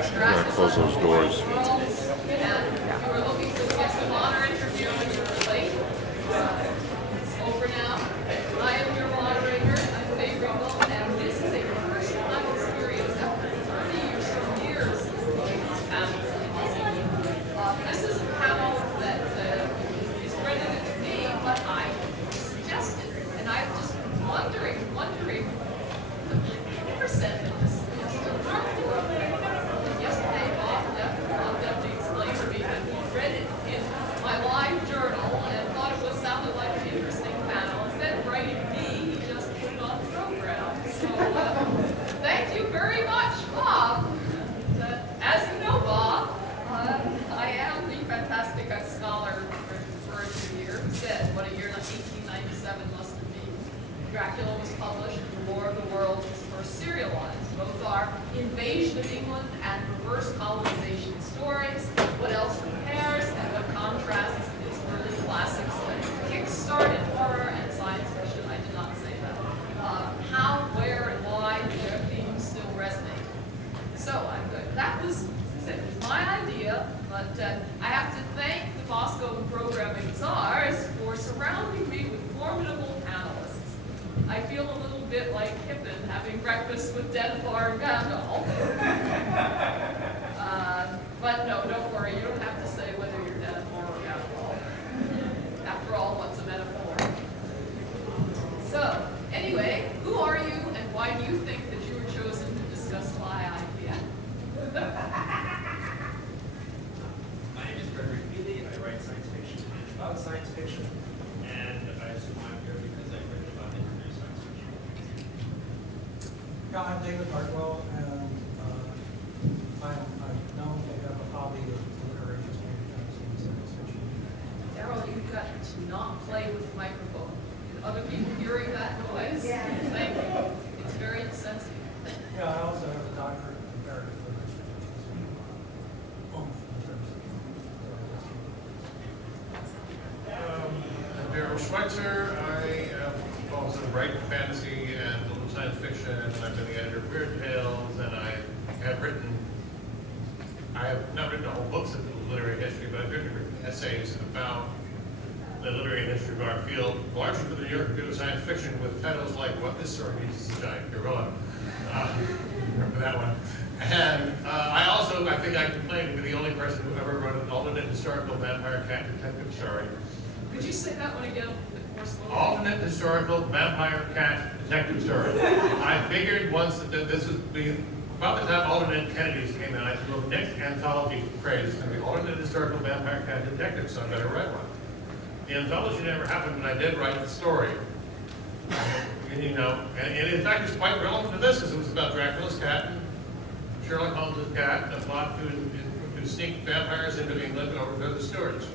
Yeah, close those doors. And you were looking for the guest of honor interview and you were late. It's over now. I am your moderator. I'm Faye Ringel, and this is a first-time experience after 30 or so years of doing these panels. This is a panel that is credited to me, but I suggested, and I'm just wondering, who presented this? Yesterday, Bob definitely explained to me that he read it in my live journal and thought it sounded like an interesting panel. Instead of writing me, he just put it on the program. So thank you very much, Bob. As you know, Bob, I am the Fantastika scholar referred to here, who said what a year 1897 must have been. Dracula was published, and The War of the Worlds was first serialized. Both are invasion of England and reverse colonization stories. What else compares and what contrasts is early classics like kickstarted horror and science fiction. I did not say that. How, where, and why do their themes still resonate? So that was my idea, but I have to thank the Boskone programming czars for surrounding me with formidable panelists. I feel a little bit like Pippin having breakfast with Denethor and Gandalf. But no, don't worry, you don't have to say whether you're Denethor or Gandalf. After all, what's a metaphor? So, anyway, who are you and why do you think that you were chosen to discuss my idea? My name is Gregory Feeley, and I write science fiction and about science fiction. And I assume I'm here because I've written about interview science fiction. Yeah, I'm David Hartwell, and I'm known to have a hobby of literary history and science fiction. Darrell, you've got to not play with the microphone. Other people hearing that noise? Yeah. Thank you. It's very sensitive. Yeah, I also have a doctorate in comparative literature, which is in terms of I'm Darrell Schweitzer. I also write fantasy and a little science fiction. I've been the editor of Weird Tales, and I have not written whole books of literary history, but I've written essays about the literary history of our field, largely for the New York Review of Science Fiction, with titles like What This Story Needs is a Giant Gorilla. Remember that one. And I think I can claim to be the only person who ever wrote an alternate historical vampire cat detective story. Could you say that one again a bit more slowly? Alternate historical vampire cat detective story. I figured once that this would be about the time alternate Kennedys came out. I said, well, the next anthology craze is going to be alternate historical vampire cat detective, so I better write one. The anthology never happened, but I did write the story. And in fact, it's quite relevant to this because it was about Dracula's cat and Sherlock Holmes' cat, and a plot to sneak vampires into England and overthrow the Stuarts.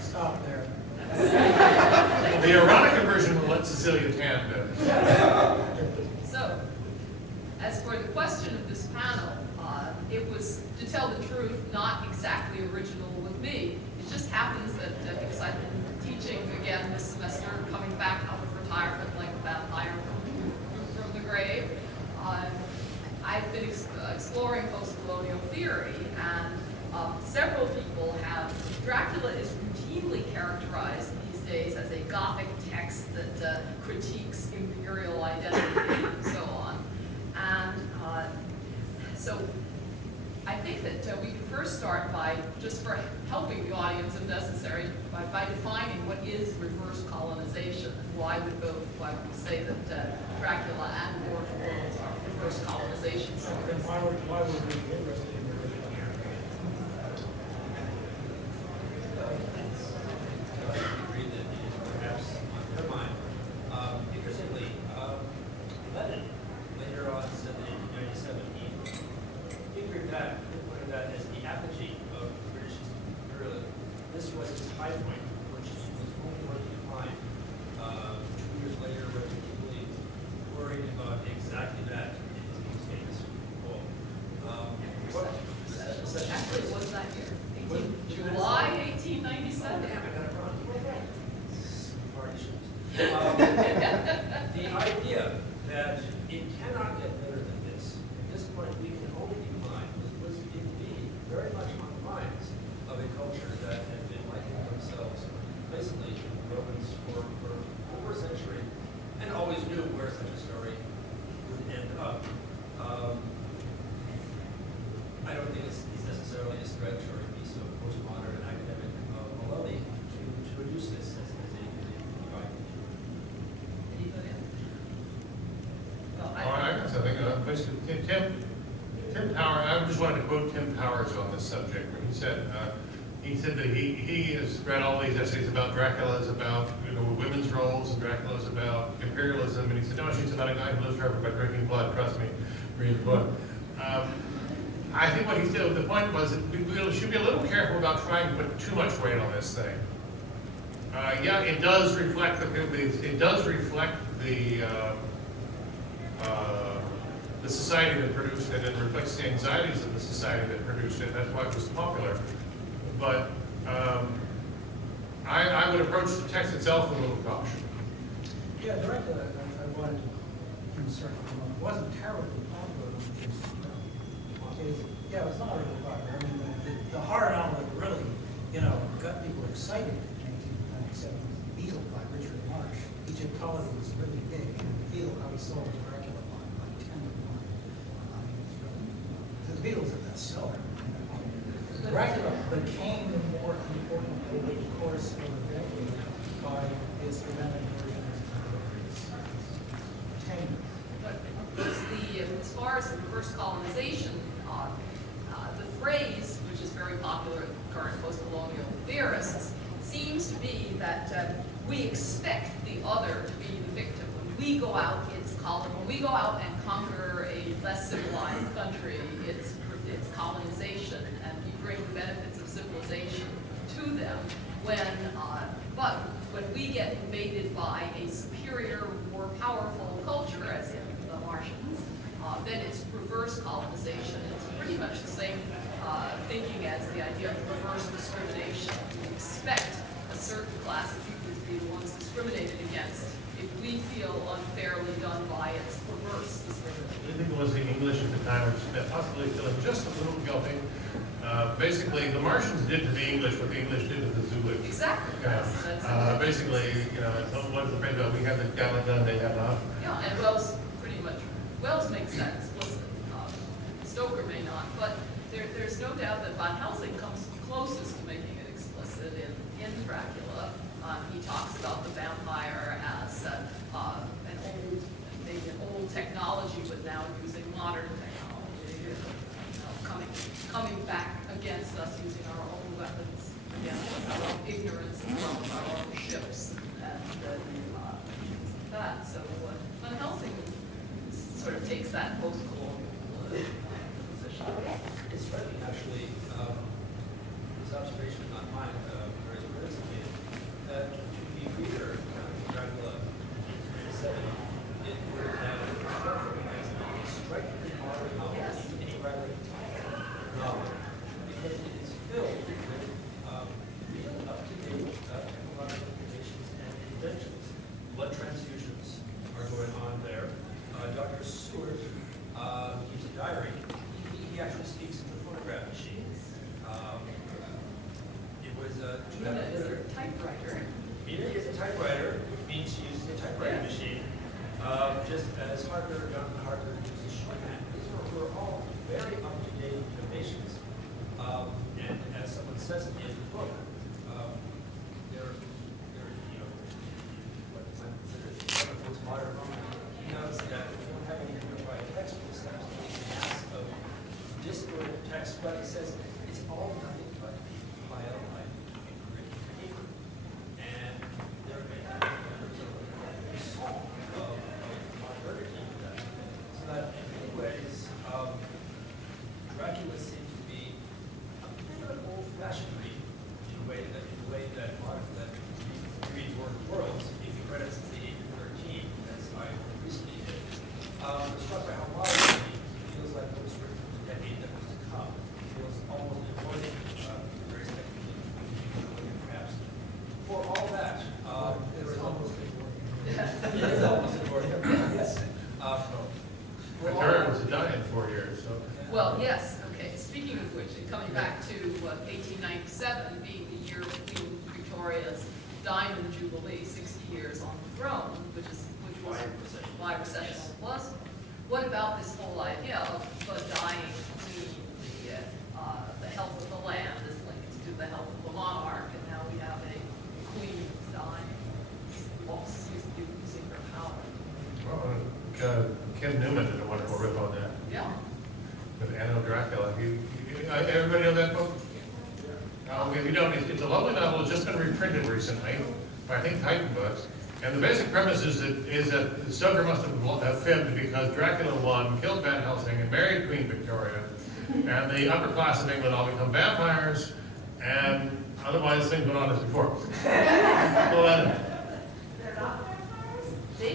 Stop there. The erotica version will let Cecilia Tan do. So, as for the question of this panel, it was, to tell the truth, not exactly original with me. It just happens that because I've been teaching again this semester, coming back out of retirement like a vampire from the grave, I've been exploring post-colonial theory, and several people have. Dracula is routinely characterized these days as a Gothic text that critiques imperial identity and so on. And so I think that we could first start by, just for helping the audience if necessary, by defining what is reverse colonization and why we say that Dracula and War of the Worlds are reverse colonization stories. Then why would we be interested in the original? Read that perhaps on her mind. Interestingly, Lenin later on said that in 1917, figured that, pinpointed that as the apogee of British imperialism. This was his high point, which was only going to decline 2 years later, when particularly worried about exactly that in his most famous quote. What stretch or a piece of postmodern academic baloney to reduce this as a divide. Anybody else? Well, I got something, basically, Tim Power, I just wanted to quote Tim Powers on this subject, where he said that he has read all these essays about Dracula's about, women's roles, and Dracula's about imperialism, and he said, no, she's about a guy who lives forever by drinking blood, trust me, read the book. I think what he said, the point was that we should be a little careful about trying to put too much weight on this thing. Yeah, it does reflect the society that produced it, and reflects the anxieties of the society that produced it. That's why it was popular. But I would approach the text itself with a little caution. Yeah, Dracula, I wanted to insert it wasn't terribly popular. Yeah, it was not really popular. I mean, the horror novel that really, got people excited in 1997 was Beetle by Richard Marsh. Egyptology was really big, and Beetle outsold Dracula by 10 to 1. The Beetle's a bestseller. Dracula became more important over the course of the decade by its dramatic version of its tenure. But as far as the reverse colonization, the phrase, which is very popular with current post-colonial theorists, seems to be that we expect the other to be the victim. When we go out, when we go out and conquer a less civilized country, it's colonization, and we bring the benefits of civilization to them. But when we get invaded by a superior, more powerful culture, as in the Martians, then it's reverse colonization. It's pretty much the same thinking as the idea of reverse discrimination. We expect a certain class of people to be the ones discriminated against if we feel unfairly done by its reverse discrimination. I think it was the English at the time, which possibly feeling just a little guilty. Basically, the Martians did to the English what the English did to the Zulu. Exactly. Basically, what's the phrase about we have the Gatling gun, they have not. Yeah, and Wells makes that explicit. Stoker may not, but there's no doubt that Van Helsing comes closest to making it explicit in Dracula. He talks about the vampire as maybe an old technology, but now using modern technology, coming back against us using our own weapons, against our own ignorance as well as our own ships, and that. So Van Helsing sort of takes that post-colonial position. It's striking, actually, this observation, not mine, whereas Chris made, that to be reader, Dracula in 1997, it would have struck me as a strikingly modern novel, any rather novel, because it is filled with real up-to-date technological innovations and inventions. Blood transfusions are going on there. Dr. Seward keeps a diary. He actually speaks in the phonograph machine. It was Mina is a typewriter. Mina is a typewriter, which means she uses a typewriting machine. Just as Jonathan Harker uses shorthand. These were all very up-to-date innovations. And as someone says in the book, they're what might consider one of those modern moments. He notes that we don't have any unified text for this mass of disparate text, but he says it's all nothing but pile by written paper. And there may have been a song of modernity to that. So that in many ways, Dracula seems to be a bit of an old-fashioned read in the way that modern that read word worlds, if you read it since the age of 13, as I recently did. I'm struck by how modern it feels like it was written for the decade that was to come. It feels almost avoiding very speculative, perhaps. For all that, there is almost it is almost important. Yes. The Darrell was a die in 4 years, so. Well, yes, okay. Speaking of which, and coming back to 1897 being the year of Queen Victoria's Diamond Jubilee, 60 years on the throne, which was why recession was. What about this whole idea of the dying queen, the health of the land? I know Dracula. Everybody know that book? If you don't, it's a lovely novel. It's just been reprinted recently by, I think, Titan Books. And the basic premise is that Stoker must have fibbed because Dracula won, killed Van Helsing, and married Queen Victoria. And the upper class of England all become vampires, and otherwise things went on as before.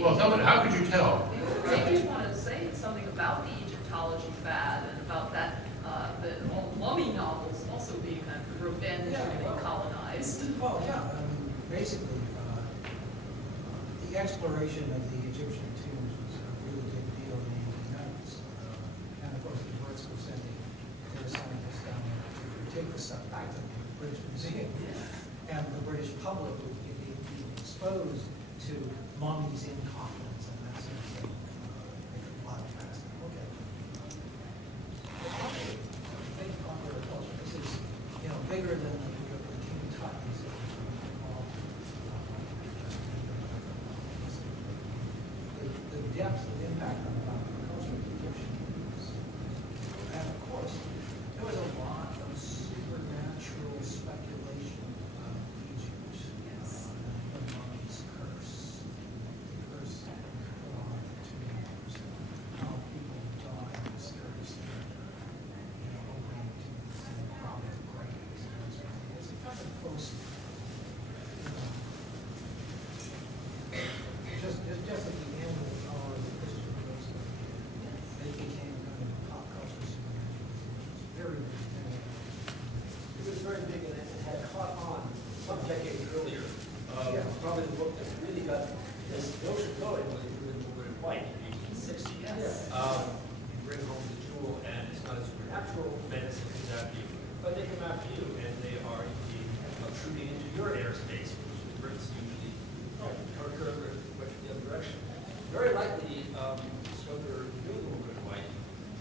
Well, somebody, how could you tell? Maybe you want to say something about the Egyptology fad and about that, the mummy novels also being kind of revenge and being colonized. Well, yeah, I mean, basically, the exploration of the Egyptian tombs was a really big deal in the 1890s. And of course, the Brits were sending their scientists down there to take the stuff back to the British Museum. And the British public would be exposed to mummies in coffins and that sort of thing. Make a lot of fast. Okay. Big popular culture. This is, bigger than the King Tut Museum. The depth of impact on the popular culture of the Egyptians. And of course, there was a lot of supernatural speculation about Egypt. Yes. The mummy's curse. The curse put on the tombs. How people die mysteriously. Opening tombs and robbing graves. And that sort of thing. It's a kind of close. Just at the end of the power of the Christian religion, they became kind of a pop culture supernatural. Very, very thin. It was very big and it had caught on some decades earlier. Yeah. Probably the book that really got this notion going was in White in 1860. Yes. You bring home the jewel and it's not a supernatural menace that comes after you, but they come after you and they are indeed obtruding into your airspace, which the Brits usually occur the other direction. Very likely, Stoker knew the woman in White.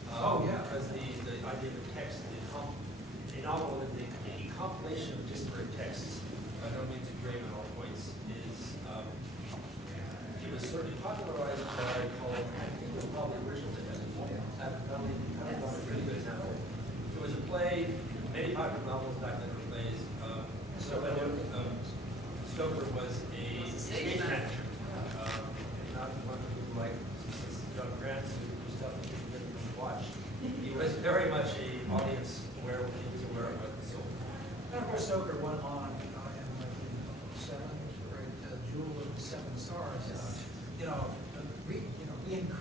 Because the idea of the text, a novel with a compilation of disparate texts, by no means agree on all points, is, it was certainly popularized by, I think it was probably original to Valley, kind of a really good example. It was a play, many popular novels back then were plays. Stoker was a stage manager. Not one who like John Grant who stuff that people didn't watch. He was very much an audience aware of what he was aware of. So, And of course, Stoker went on in 1907 to write Jewel of the Seven Stars. Reincarnated,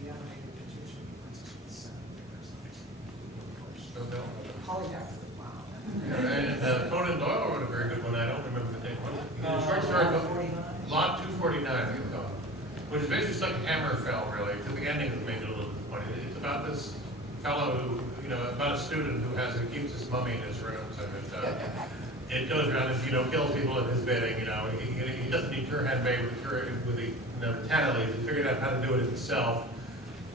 reanimated Egyptian princess with 7 fingers. Polydactyl, wow. And Conan Doyle wrote a very good one. I don't remember the name. Short story book. 49. Lot 249, I think it's called, which is basically like Hammerfell, really, to the ending that made it a little bit funny. It's about this fellow who, about a student who keeps his mummy in his rooms, and it goes around and, kills people at his bidding, he doesn't need Turhan Bay with the tanner leaves. He figured out how to do it himself.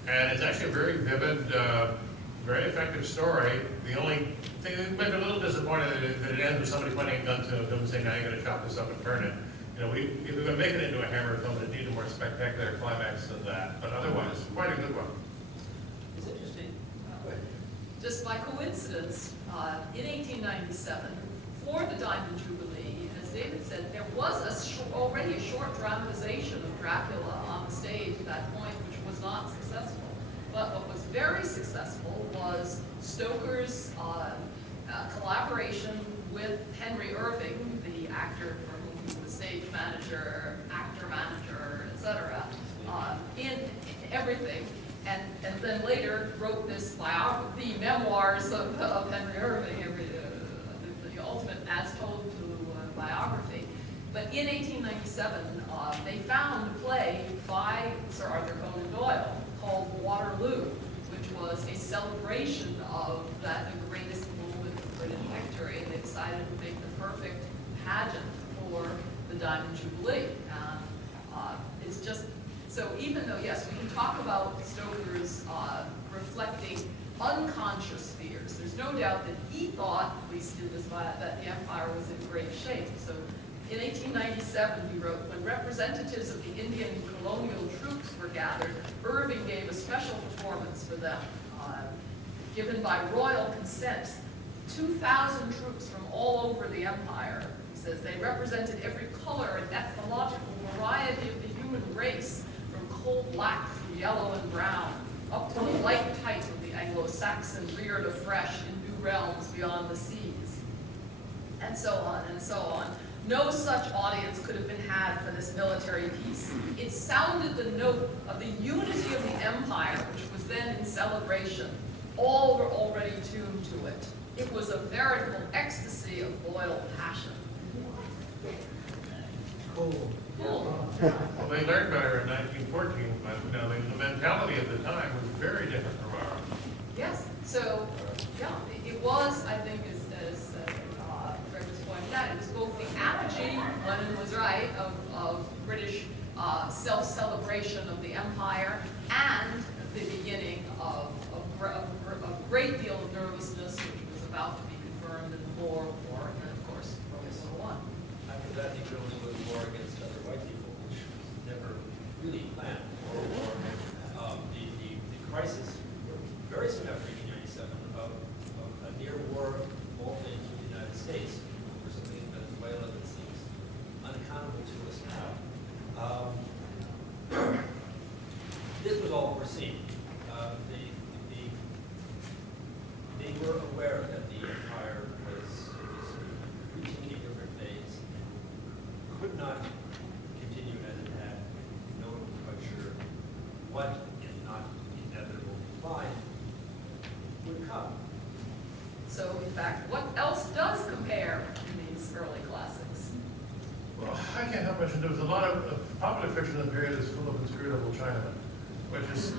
And it's actually a very vivid, very effective story. The only thing that made me a little disappointed that it ends with somebody pointing a gun to him and saying, now you're going to chop this up and burn it. If we're going to make it into a Hammer film, it needs a more spectacular climax than that. But otherwise, quite a good one. it's interesting. Just by coincidence, in 1897, for the Diamond Jubilee, as David said, there was already a short dramatization of Dracula on the stage at that point, which was not successful. But what was very successful was Stoker's collaboration with Henry Irving, the actor for whom he was the stage manager, actor manager, etc., in everything. And then later wrote this biography, the memoirs of Henry Irving, the ultimate as-told to biography. But in 1897, they found a play by Sir Arthur Conan Doyle called Waterloo, which was a celebration of the greatest moment of British victory. And they decided to make the perfect pageant for the Diamond Jubilee. It's just, so even though, yes, we can talk about Stoker's reflecting unconscious fears, there's no doubt that he thought, at least in this, that the empire was in great shape. So in 1897, he wrote, when representatives of the Indian colonial troops were gathered, Irving gave a special performance for them. given by royal consent, 2,000 troops from all over the empire. He says they represented every color and ethnological variety of the human race, from coal black through yellow and brown, up to the light type of the Anglo-Saxon reared afresh in new realms beyond the seas. And so on and so on. No such audience could have been had for this military piece. It sounded the note of the unity of the empire, which was then in celebration. All were already tuned to it. It was a veritable ecstasy of loyal passion. Cool. Cool. Well, they learned better in 1914, but you know, the mentality of the time was very different from ours. Yes, so, yeah, it was, I think, as Greg was pointing out, it was both the apogee, Lenin was right, of British self-celebration of the empire, and the beginning of a great deal of nervousness, which was about to be confirmed in the Boer War, and then, of course, World War I. After that, he could only go to war against other white people, which was never really planned for a war. The crisis, very soon after 1897, of a near war of all things with the United States, for something in Venezuela that seems unaccountable to us now. This was all foreseen. They were aware that the empire was reaching a different phase and could not continue as it had. No one was quite sure what, if not inevitable decline, would come. So, in fact, what else does compare in these early classics? Well, I can't help mention there was a lot of popular fiction in the period that's full of inscrutable Chinamen, which is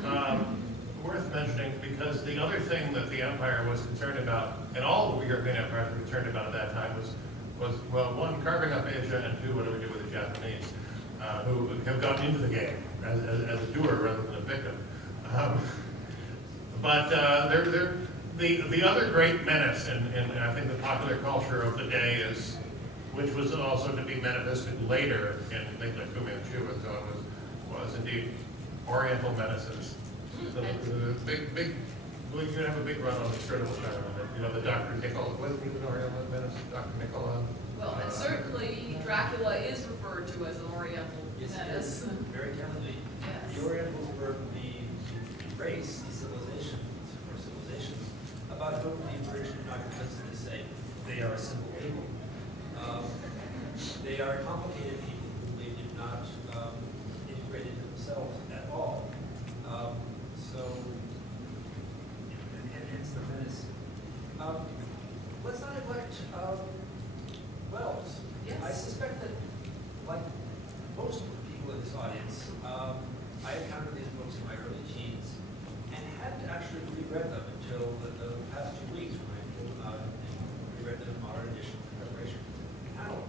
worth mentioning because the other thing that the empire was concerned about, and all the European empires were concerned about at that time, was well, one, carving up Asia, and two, what do we do with the Japanese, who have gotten into the game as a doer rather than a victim. But the other great menace in I think the popular culture of the day is, which was also to be manifested later in things like Fu Manchu and so on, was indeed Oriental menaces. The big, well, you're gonna have a big run on the critical China. You know, the Dr. Nicola, what is an Oriental menace? Dr. Nicola? Well, and certainly Dracula is referred to as an Oriental menace. Very tellingly. Yes. The Orientals were the race, the civilizations, about whom the British did not constantly say they are a simple people. They are complicated people who they did not integrate into themselves at all. So, and hence the menace. Let's not neglect Wells. Yes. I suspect that, like most people in this audience, I encountered these books in my early teens and hadn't actually reread them until the past 2 weeks when I pulled them out and reread them in modern edition in preparation for the panel.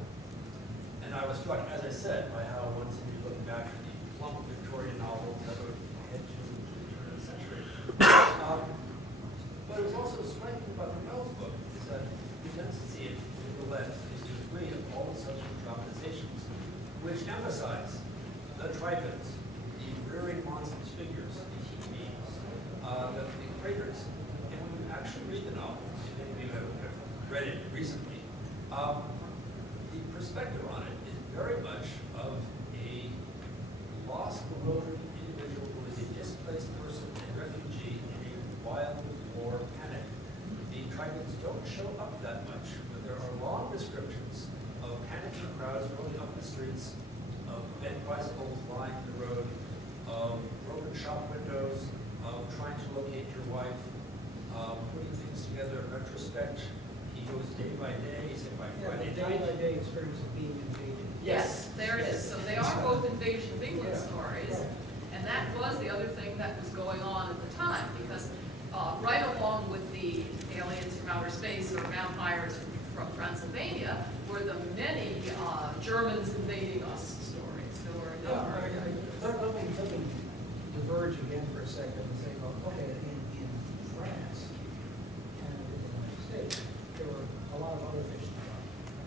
And I was struck, as I said, by how one seemed to be looking back at the plump Victorian novels that would head to the turn of the century. But it was also striking about the Wells book is that you tend to see it through the lens is to agree of all the subsequent dramatizations, which emphasize the tripins, the rearing monstrous figures, the heat beams, the craters. And when you actually read the novel, if any of you have read it recently, the perspective on it is very much of a lost, bewildered individual who is a displaced person and refugee in a wild war panic. The tripins don't show up that much, but there are long descriptions of panicking crowds rolling up the streets, of bent bicycles lying in the road, of broken shop windows, of trying to locate your wife, putting things together in retrospect. He goes day by day, he said by Friday night. Day-by-day experience of being invaded. Yes, there it is. So they are both invasion of England stories. Right. And that was the other thing that was going on at the time, because right along with the aliens from outer space or vampires from Transylvania were the many Germans invading us stories. There were a number. Let me diverge again for a second and say, well, okay, in France and in the United States, there were a lot of other fiction going on.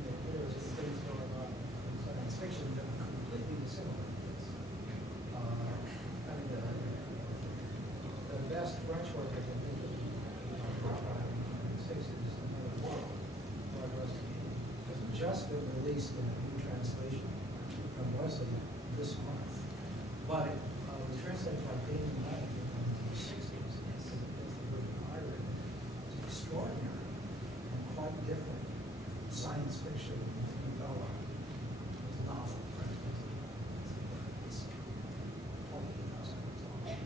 And there was things going on in science fiction that were completely dissimilar to this. The best French work I can think of just been released in a new translation from Wesley this month. But it was translated by Damon Knight in the 1960s. It's the book I read. It's extraordinary and quite different science fiction novella. It's a novel, practically. It's 28,000 words long.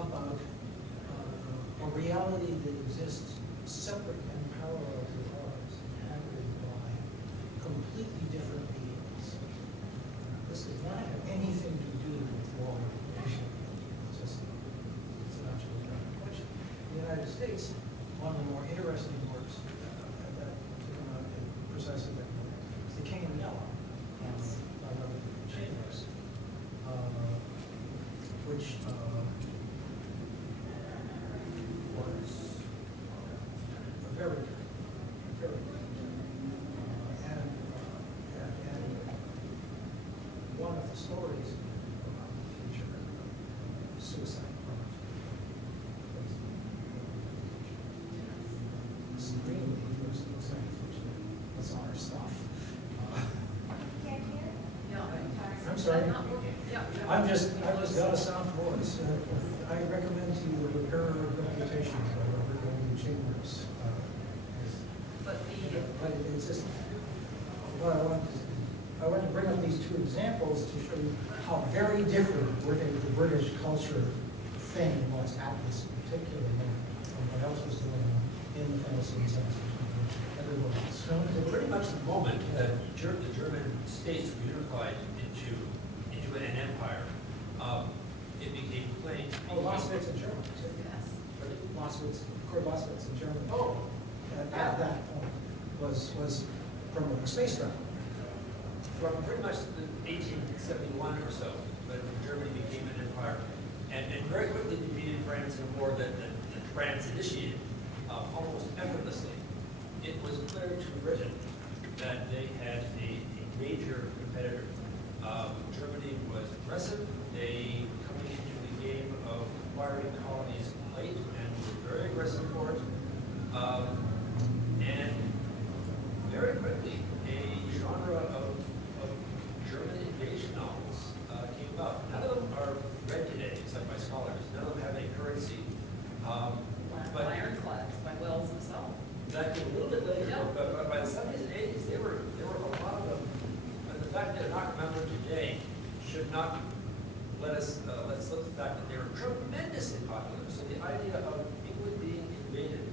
About a reality that exists separate and parallel to ours, inhabited by completely different beings. This does not have anything to do with war or nation. It's an actual question. In the United States, one of the more interesting works that came out at precisely that moment is The King in Yellow, by Robert Chambers, which was very good, and one of the stories about the future of suicide bombers. Extremely interesting science fiction. That's our stuff. I'm sorry. I've just got a soft voice. I recommend to you the Repair Reputations by Robert Chambers. But it's just, what I want to bring up these two examples to show you how very different the British culture thing was at this particular moment from what else was going on in the fantasy and science fiction everywhere else. So pretty much the moment that the German states were unified into an empire, it became plain. Oh, Auschwitz in Germany. Auschwitz, Auschwitz in Germany. Oh. At that point was from a space travel. From pretty much 1871 or so, when Germany became an empire, and very quickly defeated France in a war that France initiated almost effortlessly. It was clear to Britain that they had a major competitor. Germany was aggressive. They coming into the game of acquiring colonies late and were very aggressive for it. And very quickly, a genre of German invasion novels came about. None of them are read today, except by scholars. None of them have any currency. But Ironclads by Wells himself. that came a little bit later, Yeah. but by the 70s and 80s, there were a lot of them. And the fact that they're not remembered today should not let's look at the fact that they were tremendously popular. So the idea of England being invaded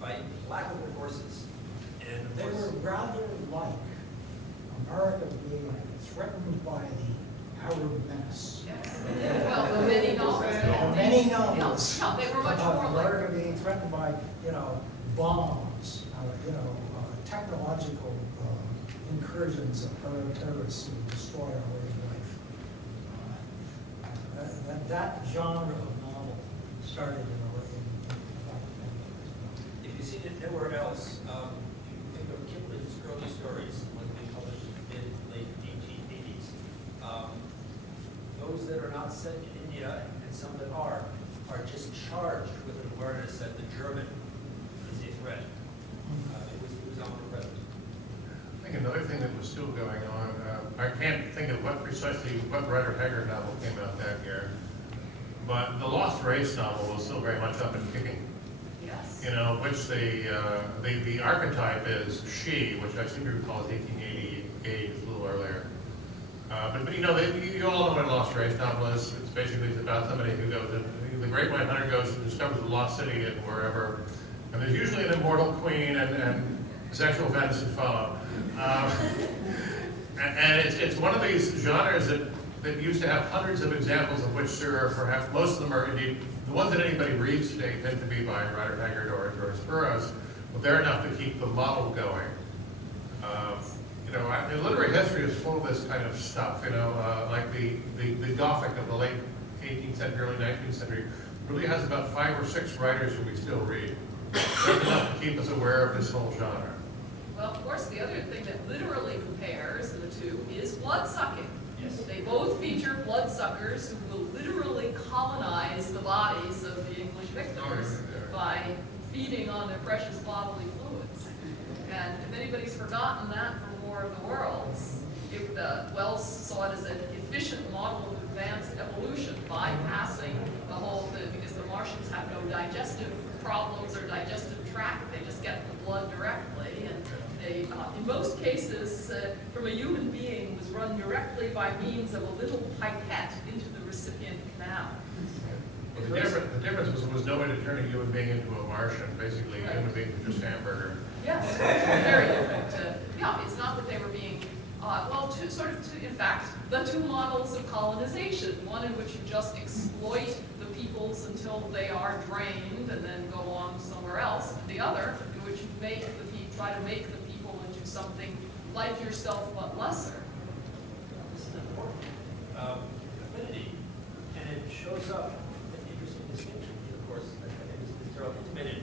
by implacable forces, and of They course, were rather like America being threatened by the Arab menace. Well, the many novels. Many novels Yeah, they were much about more like. America being threatened by, bombs, technological incursions of terrorists to destroy our way of life. That genre of novel started in if you see it anywhere else, you can think of Kipling's early stories when they published in the late 1880s. Those that are not set in India, and some that are just charged with an awareness that the German is a threat. It was omnipresent. I think another thing that was still going on, I can't think of what Rider Haggard novel came out that year, but the Lost Race novel was still very much up and kicking. Yes. Which the archetype is she, which I seem to recall is 1888, a little earlier. But you all know what a Lost Race novel is. It's basically about somebody who goes, the Great White Hunter goes and discovers the lost city and wherever, and there's usually an immortal queen and sexual fantasies follow. And it's one of these genres that used to have hundreds of examples of which there are perhaps, most of them are indeed, the ones that anybody reads today tend to be by Rider Haggard or George Burroughs, but they're enough to keep the model going. Literary history is full of this kind of stuff, like the Gothic of the late 18th century, early 19th century, really has about 5 or 6 writers who we still read. That's enough to keep us aware of this whole genre. Well, of course, the other thing that literally compares the two is bloodsucking. Yes. They both feature bloodsuckers who will literally colonize the bodies of the English victims by feeding on their precious bodily fluids. And if anybody's forgotten that from War of the Worlds, Wells saw it as an efficient model of advanced evolution, bypassing the whole, because the Martians have no digestive problems or digestive tract, they just get the blood directly. And they, in most cases, from a human being, was run directly by means of a little pipette into the recipient canal. Well, the difference was there was no way to turn a human being into a Martian. Basically, a human being was just hamburger. Yes, very different. Yeah, it's not that they were being, in fact, the two models of colonization, one in which you just exploit the peoples until they are drained and then go on somewhere else, and the other in which you try to make the people into something like yourself but lesser. This is important. Affinity, and it shows up an interesting distinction. Of course, I think as Darrell intimated,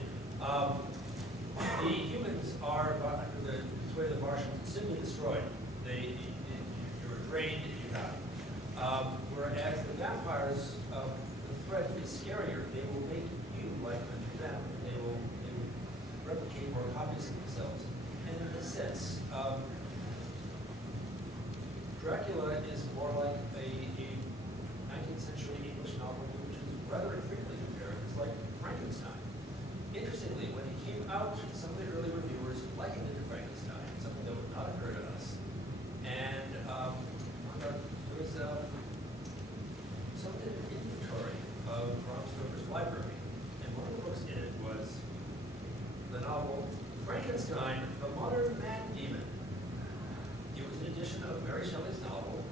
the humans are, under the sway of the Martians, simply destroyed. You're drained and you die. Whereas the vampires, the threat is scarier. They will make you like unto them. They will replicate more copies of themselves. And in this sense, Dracula is more like a 19th century English novel, which is rather infrequently compared. It's like Frankenstein. Interestingly, when he came out, some of the early reviewers likened it to Frankenstein, something that would not occur to us. And there was something in the inventory of Bram Stoker's library, and one of the books in it was the novel Frankenstein, a Modern Man Demon. It was an edition of Mary Shelley's novel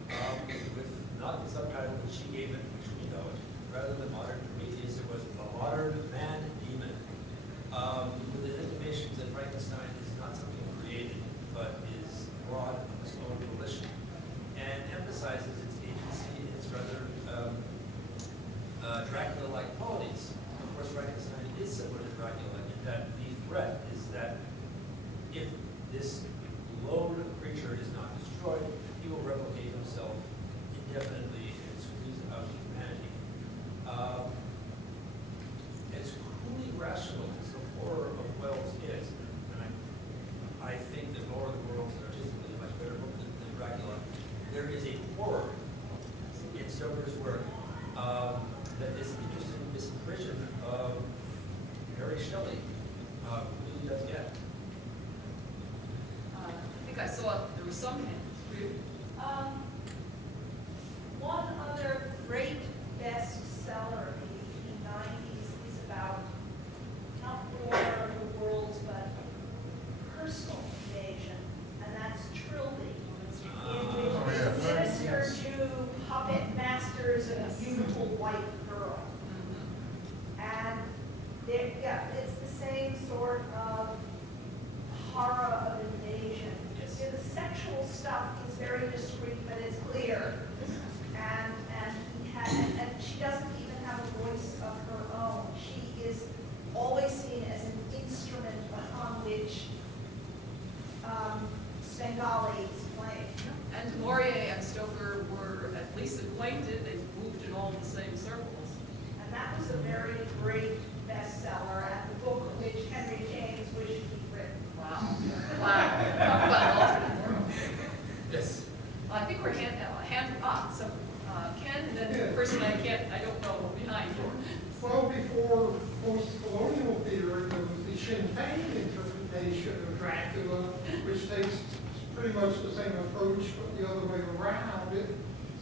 with not the subtitle that she gave it, which we know it. Rather than Modern Prometheus, it was a Modern Man Demon, with the intimations that Frankenstein is not something created, but is brought of its own volition, and emphasizes its agency and its rather Dracula-like qualities. Of course, Frankenstein is similar to Dracula in that the threat is that if this lone creature is not destroyed, he will replicate himself indefinitely and squeeze out humanity. As cruelly rational as the horror of Wells is, and I think that War of the Worlds is artistically a much better book than Dracula, there is a horror in Stoker's work that this interesting misprision of Mary Shelley really does get. I think I saw there was some hint. One other great bestseller in the 1890s is about not War of the Worlds, but personal invasion, and that's Trilby, in which sinister Jew puppet masters a beautiful white girl. And it's the same sort of horror of invasion. Yes. The sexual stuff is very discreet, but it's clear. And she doesn't even have a voice of her own. She is always seen as an instrument on which Svengali is playing. And Maurier and Stoker were at least acquainted. They moved in all the same circles. And that was a very great bestseller, and the book which Henry James wished he'd written. Wow. Wow. Talk about an alternate world. Yes. I think we're so Ken, and then the person I don't know behind you. Well, before post-colonial theory, there was the Sinn Féin interpretation of Dracula, which takes pretty much the same approach, but the other way around. It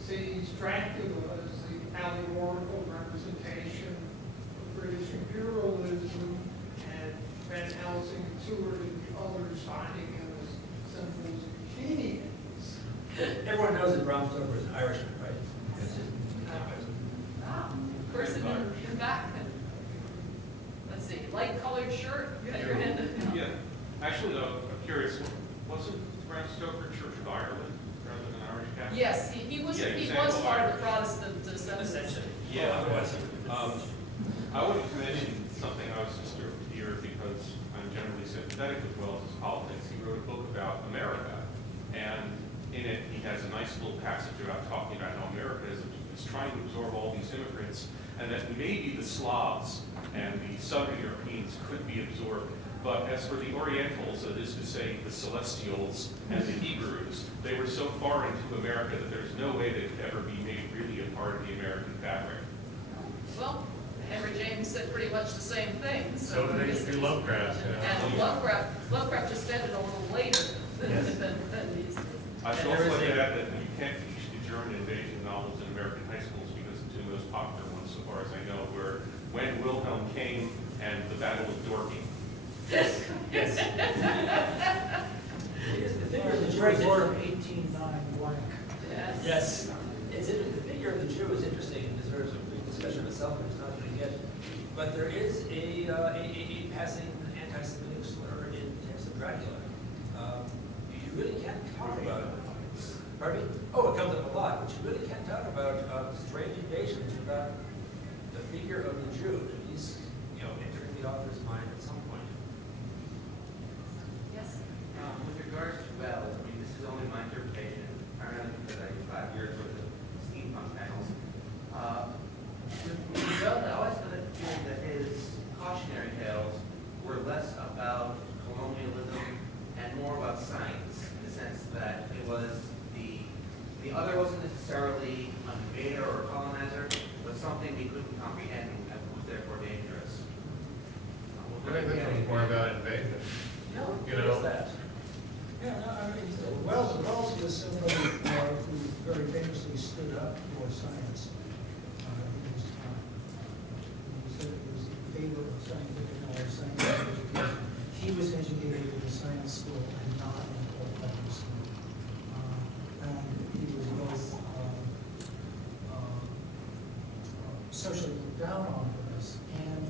sees Dracula as the allegorical representation of British imperialism, and Van Helsing and Seward and the others finding him as symbols of genius. Everyone knows that Bram Stoker is an Irishman, right? Wow. Person in the back. Let's see, light-colored shirt. You had your hand up. Yeah, actually, I'm curious, wasn't Bram Stoker Church of Ireland rather than Irish Catholic? Yes, he was part of the Protestant ascendancy. Yeah, I was. I would mention something I was just here because I'm generally sympathetic with Wells' politics. He wrote a book about America, and in it he has a nice little passage about talking about how America is trying to absorb all these immigrants, and that maybe the Slavs and the Southern Europeans could be absorbed. But as for the Orientals, that is to say the Celestials and the Hebrews, they were so far into America that there's no way they could ever be made really a part of the American fabric. Well, Henry James said pretty much the same thing. So did H.P. Lovecraft. Yeah. And Lovecraft just said it a little later than these. I should also like to add that you can't teach the German invasion novels in American high schools because the two most popular ones, so far as I know, were When Wilhelm Came and The Battle of Dorking. Yes. Yes. The figure of the Jew is War of 1809 blank. Yes. Yes. The figure of the Jew is interesting and deserves a brief discussion of itself, which is not going to get. But there is a passing anti-Semitic slur in terms of Dracula. You really can't talk about it. Pardon me? Oh, it comes up a lot, but you really can't talk about strange invasions without the figure of the Jew. He's, entering the author's mind at some point. Yes. With regards to Wells, I mean, this is only my interpretation, primarily because I do 5 years worth of steampunk panels. With Wells, I always had a feeling that his cautionary tales were less about colonialism and more about science, in the sense that it was the other wasn't necessarily an invader or a colonizer, but something we couldn't comprehend and was therefore dangerous. I think this was more about invasion. What is that? Yeah, no, I mean, Wells was somebody who very famously stood up for science in his time. He said it was in favor of scientific knowledge, scientific education. He was educated in a science school and not in a public school. And he was both socially looked down on for this and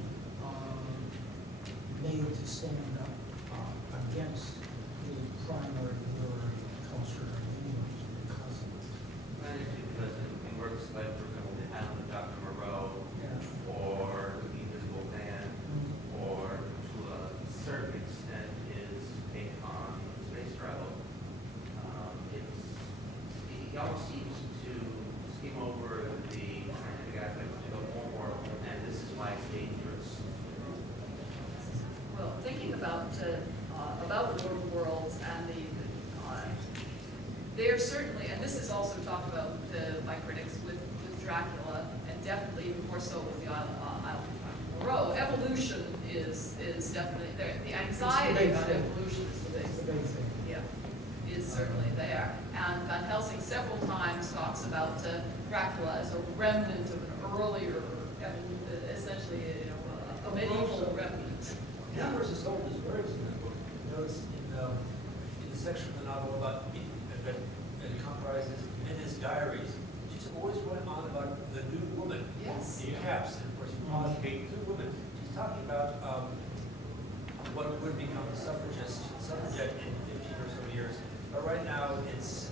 made to stand up against the primary literary culture of England because of it. Managed because in works like, for example, The Hound of Dr. Moreau, Yeah. or The Invisible Man, or to a certain extent his take on space travel. He almost seems to skim over the scientific aspects to go more, and this is why it's dangerous. Well, thinking about War of Worlds and they're certainly, and this is also talked about by critics with Dracula, and definitely even more so with the Isle of Moreau. Evolution is definitely there. The anxiety about evolution is the It's the big big thing. yeah, is certainly there. And Van Helsing several times talks about Dracula as a remnant of an earlier, essentially, a medieval remnant. Numbers is told as words in that book. Notice in the section of the novel about that comprises in his diaries, she's always going on about the new woman. Yes. In caps, and of course, Kate, new woman. She's talking about what would become a suffragette in 15 or so years. But right now, it's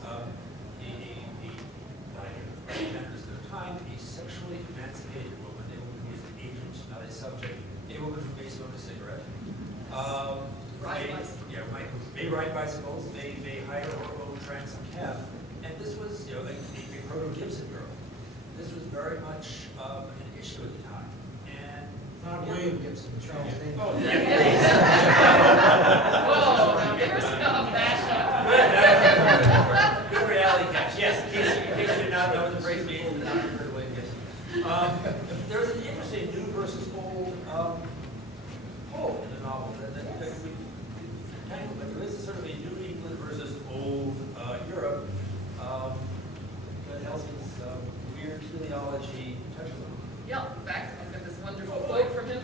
time, a sexually emancipated woman, a woman who is an agent, not a subject, a woman who may smoke a cigarette. May ride bicycles, may hire her own transom cab. And this was, a proto-Gibson girl. This was very much an issue at the time. And Not William Gibson, Charles Davis. oh, Whoa, now there's a mashup. good reality catch. Yes, in case you did not know, the phrase being did not refer to William Gibson. There was an interesting new versus old pole in the novel that we tangled with. There is a sort of a New England versus old Europe. Van Helsing's weird teleology touches on. Yeah, in fact, I've got this wonderful quote from him.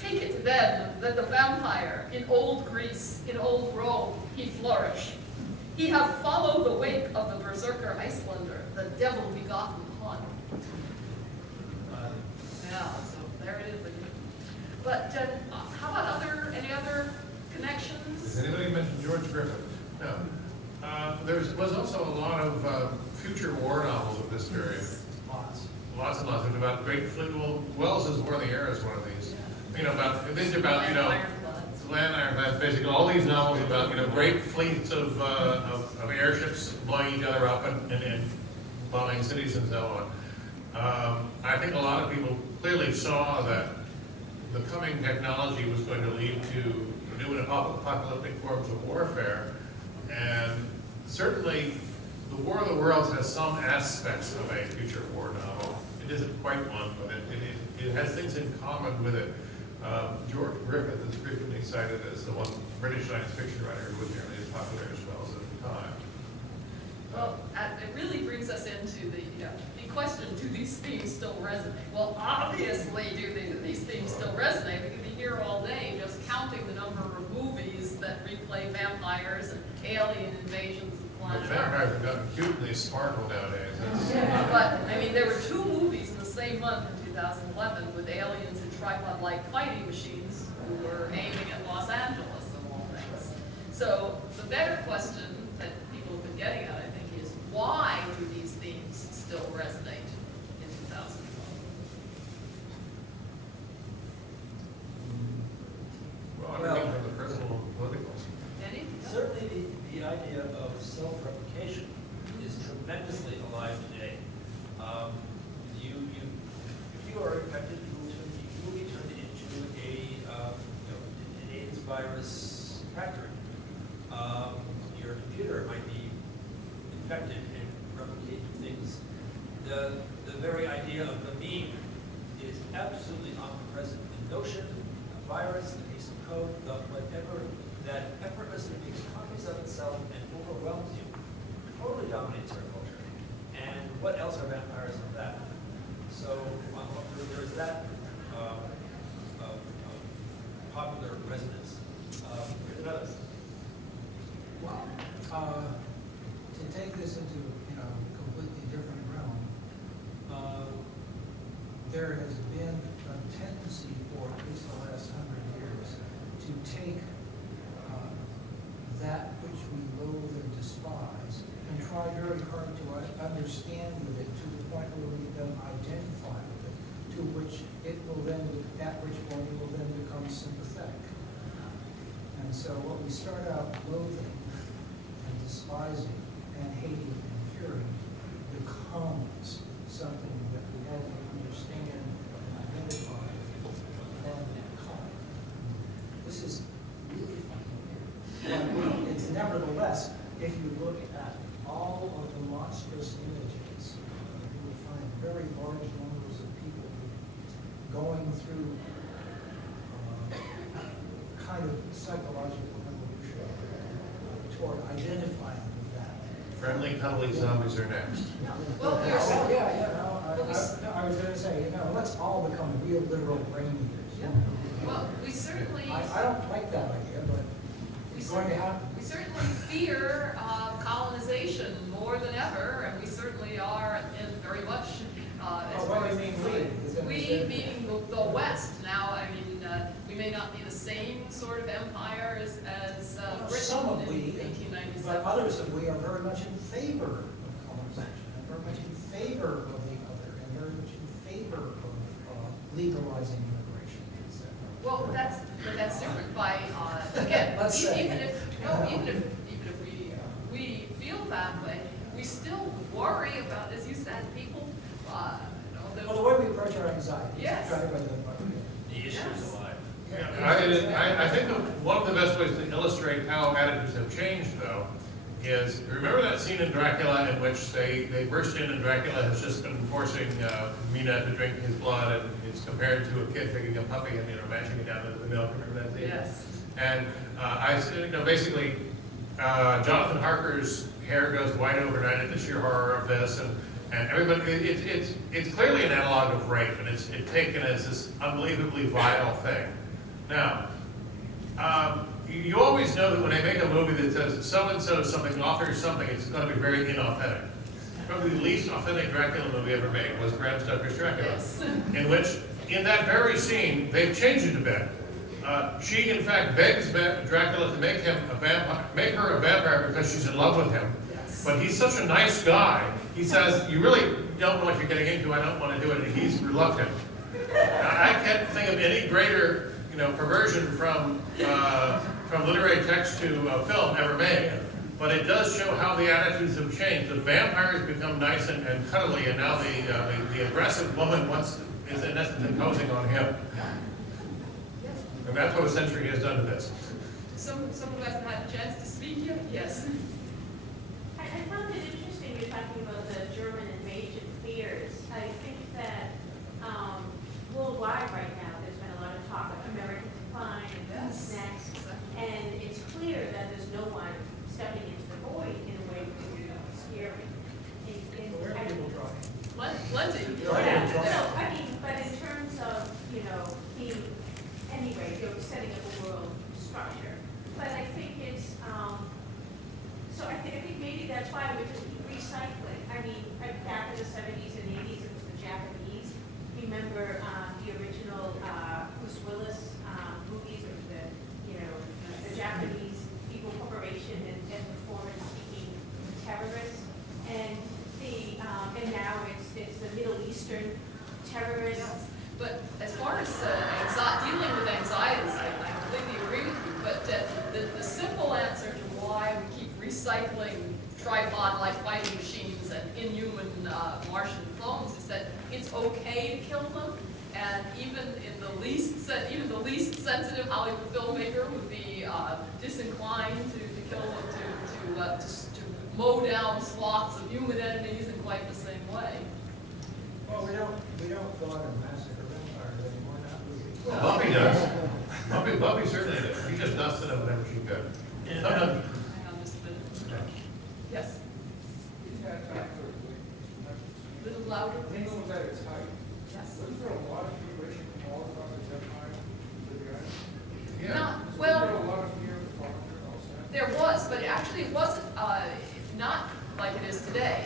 Take it then that the vampire in old Greece, in old Rome, he flourished. He have followed the wake of the berserker Icelander, the devil begotten Hun. Yeah, so there it is. But how about any other connections? Does anybody mention George Griffith? No. There was also a lot of future war novels of this period. Lots and lots. There's about Great Fleet. Well, Wells' War of the Air is one of these. These are about, land ironclads, basically. All these novels about, great fleets of airships blowing each other up and bombing cities and so on. I think a lot of people clearly saw that the coming technology was going to lead to new and apocalyptic forms of warfare. And certainly, The War of the Worlds has some aspects of a future war novel. It isn't quite one, but it has things in common with it. George Griffith is frequently cited as the one British science fiction writer who was nearly as popular as Wells at the time. Well, it really brings us into the question, do these themes still resonate? Well, obviously these themes still resonate. We could be here all day just counting the number of movies that replay vampires and alien invasions of But planet Earth. vampires have gotten cute and they sparkle nowadays. But, I mean, there were 2 movies in the same month in 2011 with aliens in tripod-like fighting machines who were aiming at Los Angeles, of all things. So the better question that people have been getting at, I think, is why do these themes still resonate in 2012? Well, I think from the personal and political. Any? Certainly, the idea of self-replication is tremendously alive today. If you are infected, you will be turned into an AIDS virus factory. Your computer might be infected and replicate things. The very idea of the meme is absolutely omnipresent. The notion, a virus, a piece of code, whatever that effortlessly makes copies of itself and overwhelms you, totally dominates our culture. And what else are vampires of that? So there's that popular resonance. Here's another. To take this into, a completely different realm, there has been a tendency for at least the last 100 years to take that which we loathe and despise and try very hard to understand with it to the point where we then identify with it, to which it will then, at which point it will then become sympathetic. And so what we start out loathing and despising and hating and fearing becomes something that we have to understand and identify with and become. This is really fucking weird. But it's nevertheless, if you look at all of the monstrous images, you will find very large numbers of people going through kind of psychological evolution toward identifying with that. Friendly, cuddly zombies are next. Well, there's, I was going to say, let's all become real literal brain eaters. well, we certainly, I don't like that idea, but it's going to happen. we certainly fear colonization more than ever, and we certainly are in very much. As What far do you as mean we meaning the West. Now, I mean, we may not be the same sort of empire as Some Britain of we, in 1897. but others of we are very much in favor of colonization, and very much in favor of the other, and very much in favor of legalizing immigration, etc. Well, that's different by again. Let's say. Even if we feel that way, we still worry about, as you said, people. Well, the way we approach our anxiety Yes. is driven by the The issue is alive. I think one of the best ways to illustrate how attitudes have changed, though, is remember that scene in Dracula in which they burst in and Dracula has just been forcing Mina to drink his blood, and it's compared to a kid picking a puppy and mashing it down into the milk. Remember that scene? Yes. And basically, Jonathan Harker's hair goes white overnight at the sheer horror of this, and everybody, it's clearly an analog of rape, and it's taken as this unbelievably vile thing. Now, you always know that when they make a movie that says so-and-so something, offers something, it's going to be very inauthentic. Probably the least authentic Dracula movie ever made was Bram Stoker's Dracula, Yes. in which, in that very scene, they've changed it a bit. She, in fact, begs Dracula to make her a vampire because she's in love with him. Yes. But he's such a nice guy. He says, "You really don't know what you're getting into. I don't want to do it." And he's reluctant. I can't think of any greater, perversion from literary text to film ever made. But it does show how the attitudes have changed. The vampires become nice and cuddly, and now the aggressive woman is in essence imposing on him. That's what a century has done to this. Some who hasn't had a chance to speak yet? Yes. I found it interesting you're talking about the German invasion fears. I think that worldwide right now, there's been a lot of talk of American decline and who's next. And it's clear that there's no one stepping into the void in a way that's scary. Where are people drawing? Plenty. Yeah, no, I mean, but in terms of, being, anyway, setting up a world structure. But I think it's, so I think maybe that's why we just keep recycling. I mean, back in the 70s and 80s, it was the Japanese. Remember the original Bruce Willis movies of the Japanese People Corporation and performance-seeking terrorists, and and now it's the Middle Eastern terrorists. But as far as dealing with anxieties, I completely agree with you. But the simple answer to why we keep recycling tripod-like fighting machines and inhuman Martian clones is that it's okay to kill them, and even the least sensitive Hollywood filmmaker would be disinclined to kill them, to mow down swaths of human enemies in quite the same way. Well, we don't go out and massacre vampires anymore, not really. Well, Buffy does. Buffy certainly does. She just dusted them whenever she could. Yeah. Sometimes- Hang on just a minute. Yes. A little louder, please. England was at its height. Yes. Wasn't there a lot of immigration from all across the empire to the island? Yeah. Not, Wasn't there well, a lot of fear of the foreigner also? there was, but actually it wasn't not like it is today.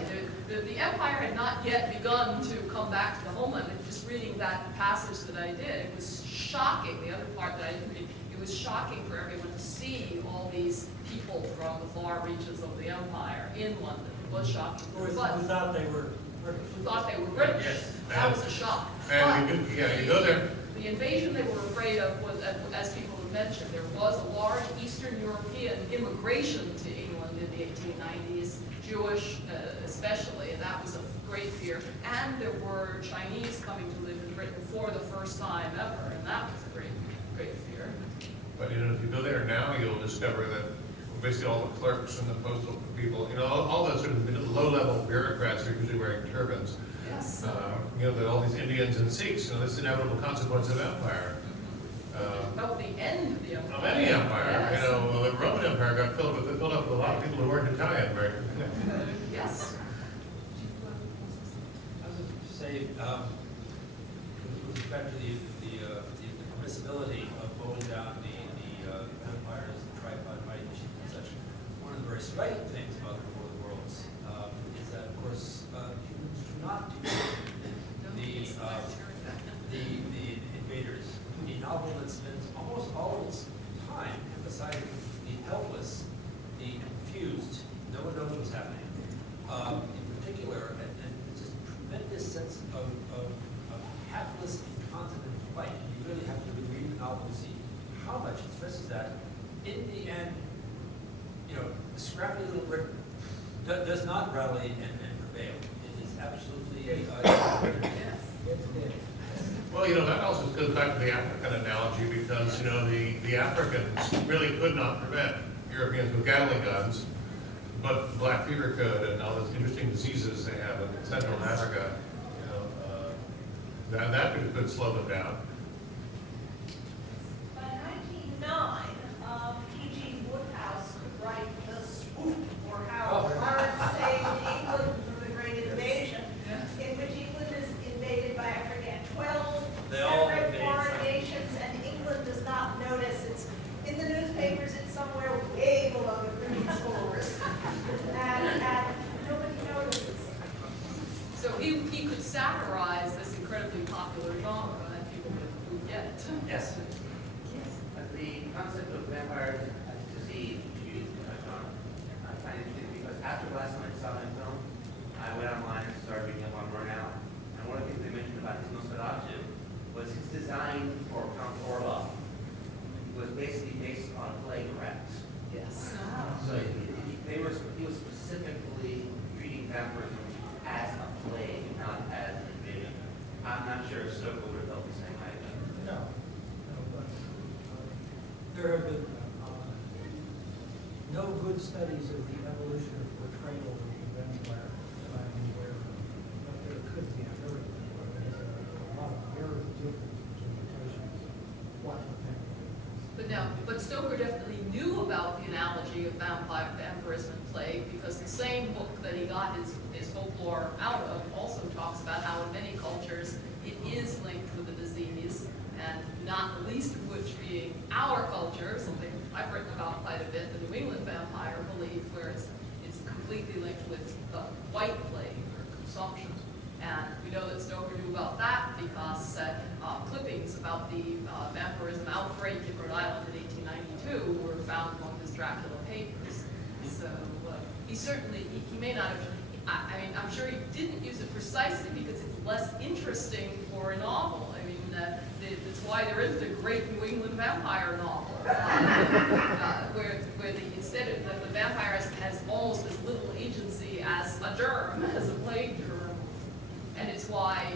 The empire had not yet begun to come back to the homeland. And just reading that passage that I did, it was shocking. The other part that I didn't read, it was shocking for everyone to see all these people from the far reaches of the empire in London. It was shocking. Who But thought they were British? who thought they were British. Yes. That was a shock. And But you go there. the invasion they were afraid of was, as people have mentioned, there was a large Eastern European immigration to England in the 1890s, Jewish especially, and that was a great fear. And there were Chinese coming to live in Britain for the first time ever, and that was a great fear. But if you go there now, you'll discover that basically all the clerks and the postal people, all the sort of low-level bureaucrats are usually wearing turbans. Yes. That all these Indians and Sikhs, this inevitable consequence of empire. About the end of the empire. Of any empire, Yes. The Roman Empire got filled up with a lot of people who weren't Italian, right? Yes. I was going to say, with respect to the permissibility of mowing down the vampires, the tripod fighting machines and such, one of the very striking things about the War of the Worlds is that, of course, humans do not do the invaders. A novel that spends almost all of its time emphasizing the helpless, the confused, no one knows what's happening. In particular, and it's this tremendous sense of hapless, incontinent fight. And you really have to read the novel to see how much it stresses that. In the end, scrappy little Britain does not rally and prevail. It is absolutely Well, that also goes back to the African analogy because, the Africans really could not prevent Europeans with Gatling guns, but the Black Fever could and all those interesting diseases they have in Central Africa, that could slow them down. By 1909, P.G. Woodhouse could write The Swoop, or How Lawrence Saved England from the Great Invasion, in which England is invaded by, I forget, 12 They all separate invade foreign some. nations, and England does not notice. It's in the newspapers, it's somewhere way below the British scores. And nobody notices. So he could satirize this incredibly popular genre, and people would get it. Yes. The concept of vampires as disease, which you touched on, I find interesting because after last night I saw that film, I went online and started reading up on Burnout. And one of the things they mentioned about his Nosferatu was his design for Count Orlov was basically based on plague rats. Yes. So he was specifically treating vampirism as a plague, not as an invasion. I'm not sure if Stoker would have felt the same way. No. There have been no good studies of the evolution of portrayal of the vampire that I'm aware of, but there could be. I'm very aware. There's a lot of very different interpretations of what the vampire is. But Stoker definitely knew about the analogy of vampirism and plague, because the same book that he got his folklore out of also talks about how in many cultures it is linked with a disease, and not the least of which being our culture, something I've written about quite a bit, the New England vampire belief, where it's completely linked with the white plague or consumption. And we know that Stoker knew about that because clippings about the vampirism outbreak in Rhode Island in 1892 were found among his Dracula papers. So he certainly, he may not have, I mean, I'm sure he didn't use it precisely because it's less interesting for a novel. I mean, that's why there isn't a great New England vampire novel, where instead of the vampire has almost as little agency as a germ, as a plague germ. And it's why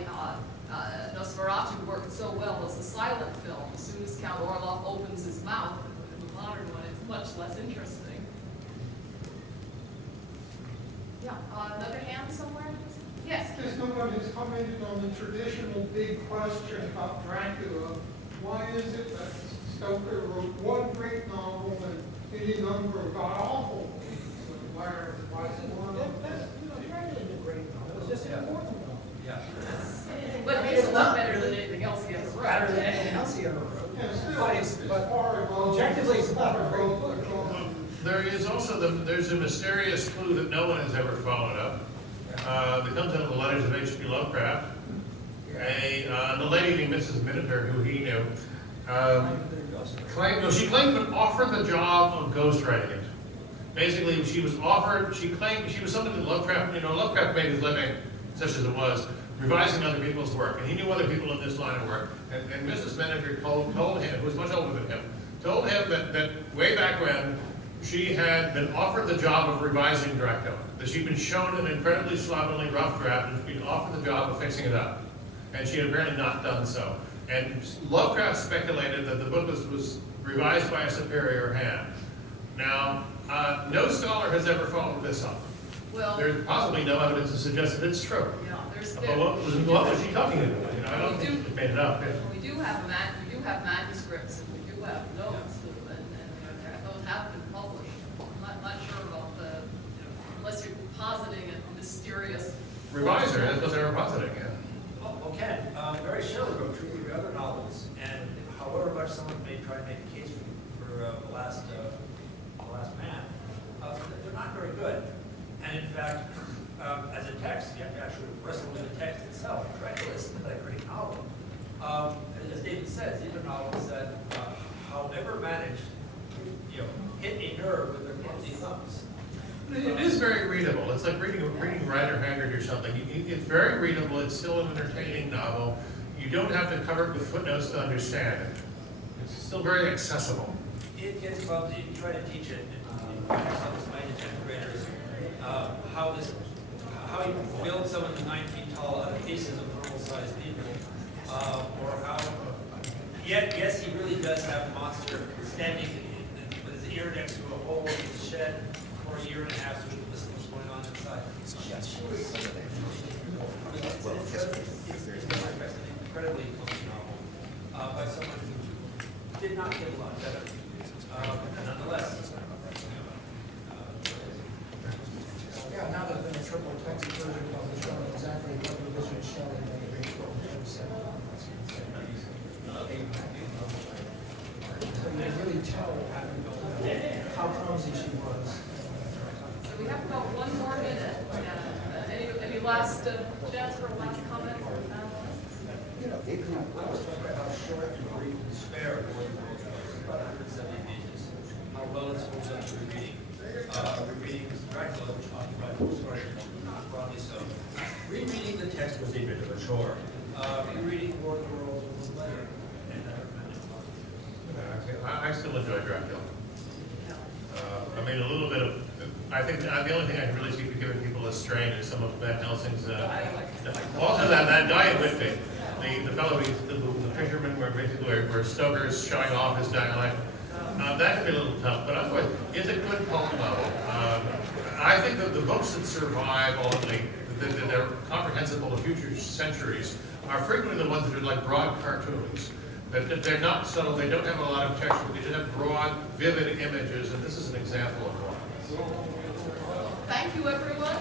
Nosferatu worked so well as a silent film. As soon as Count Orloff opens his mouth, in the modern one, it's much less interesting. Yeah, another hand somewhere? Yes? Just nobody has commented on the traditional big question about Dracula. Why is it that Stoker wrote one great novel and any number of god-awful ones? Why is it one of That's, Dracula's a great novel. It's just an important novel. Yeah. But it's a lot better than anything else he ever wrote. Better than anything else he ever wrote. Yeah, still, But it's, but objectively, it's not a great book. There is also there's a mysterious clue that no one has ever followed up. That comes out of the letters of H.P. Lovecraft. The lady named Mrs. Minitor, who he knew, she claimed to offer the job of ghostwriting it. Basically, she claimed she was somebody that Lovecraft made his living, such as it was, revising other people's work. And he knew other people in this line of work. And Mrs. Minitor told him, who was much older than him, told him that way back when, she had been offered the job of revising Dracula, that she'd been shown an incredibly slovenly rough draft and been offered the job of fixing it up. And she had apparently not done so. And Lovecraft speculated that the book was revised by a superior hand. Now, no scholar has ever followed this up. Well, There's possibly no evidence to suggest that it's true. yeah, there's But what was she talking about? I don't think she made it up. Yeah. we do have manuscripts and we do have notes, and those have been published. I'm not sure about unless you're positing a mysterious Reviser, that's what they were positing, yeah. Well, Ken, Mary Shelley wrote two of your other novels, and however much someone may try to make a case for the last man, they're not very good. And in fact, as a text, you have to actually wrestle with the text itself. Dracula is not a great novel. As David says, these are novels that, however managed, hit a nerve with their clumsy thumbs. It is very readable. It's like reading Rider Haggard or something. It's very readable. It's still an entertaining novel. You don't have to cover it with footnotes to understand it. It's still very accessible. It gets clumsy. You try to teach it in some 9 to 10th graders how you build someone to 9 feet tall out of cases of normal-sized people, or how. Yes, he really does have a monster standing with his ear next to a hole in his shed for a year and a half, so we can listen to what's going on inside. It's an incredibly clumsy novel by someone who did not get a lot better. Nonetheless. Yeah, now there's been a triple text version published showing exactly what revision Shelley made. So you can really tell how clumsy she was. So we have about 1 more minute. Any last chance for a last comment or analysis? I was talking about how short and brief and spare it was. About 170 pages. How well it holds up to rereading. Rereading Dracula, which occupied most of our broadly so. Rereading the text was a bit of a chore. Rereading War of the Worlds was a pleasure, and I recommend it. I still enjoy Dracula. I mean, a little bit of. I think the only thing I can really see for giving people a strain is some of Van Helsing's. Also, that guy in Whitby, the fellow, the fisherman, where basically where Stoker's showing off his dialect. That could be a little tough, but otherwise, it's a good pulp novel. I think that the books that survive ultimately, that they're comprehensible to future centuries, are frequently the ones that are like broad cartoons. That they're not subtle, they don't have a lot of texture, they just have broad, vivid images, and this is an example of one. Thank you, everyone.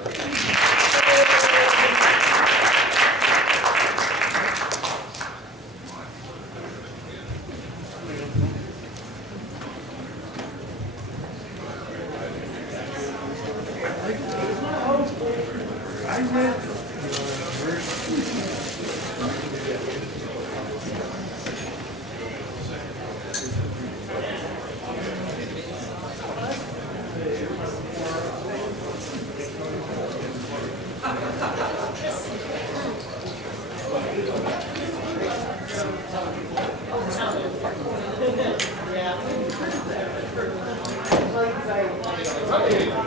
Yeah.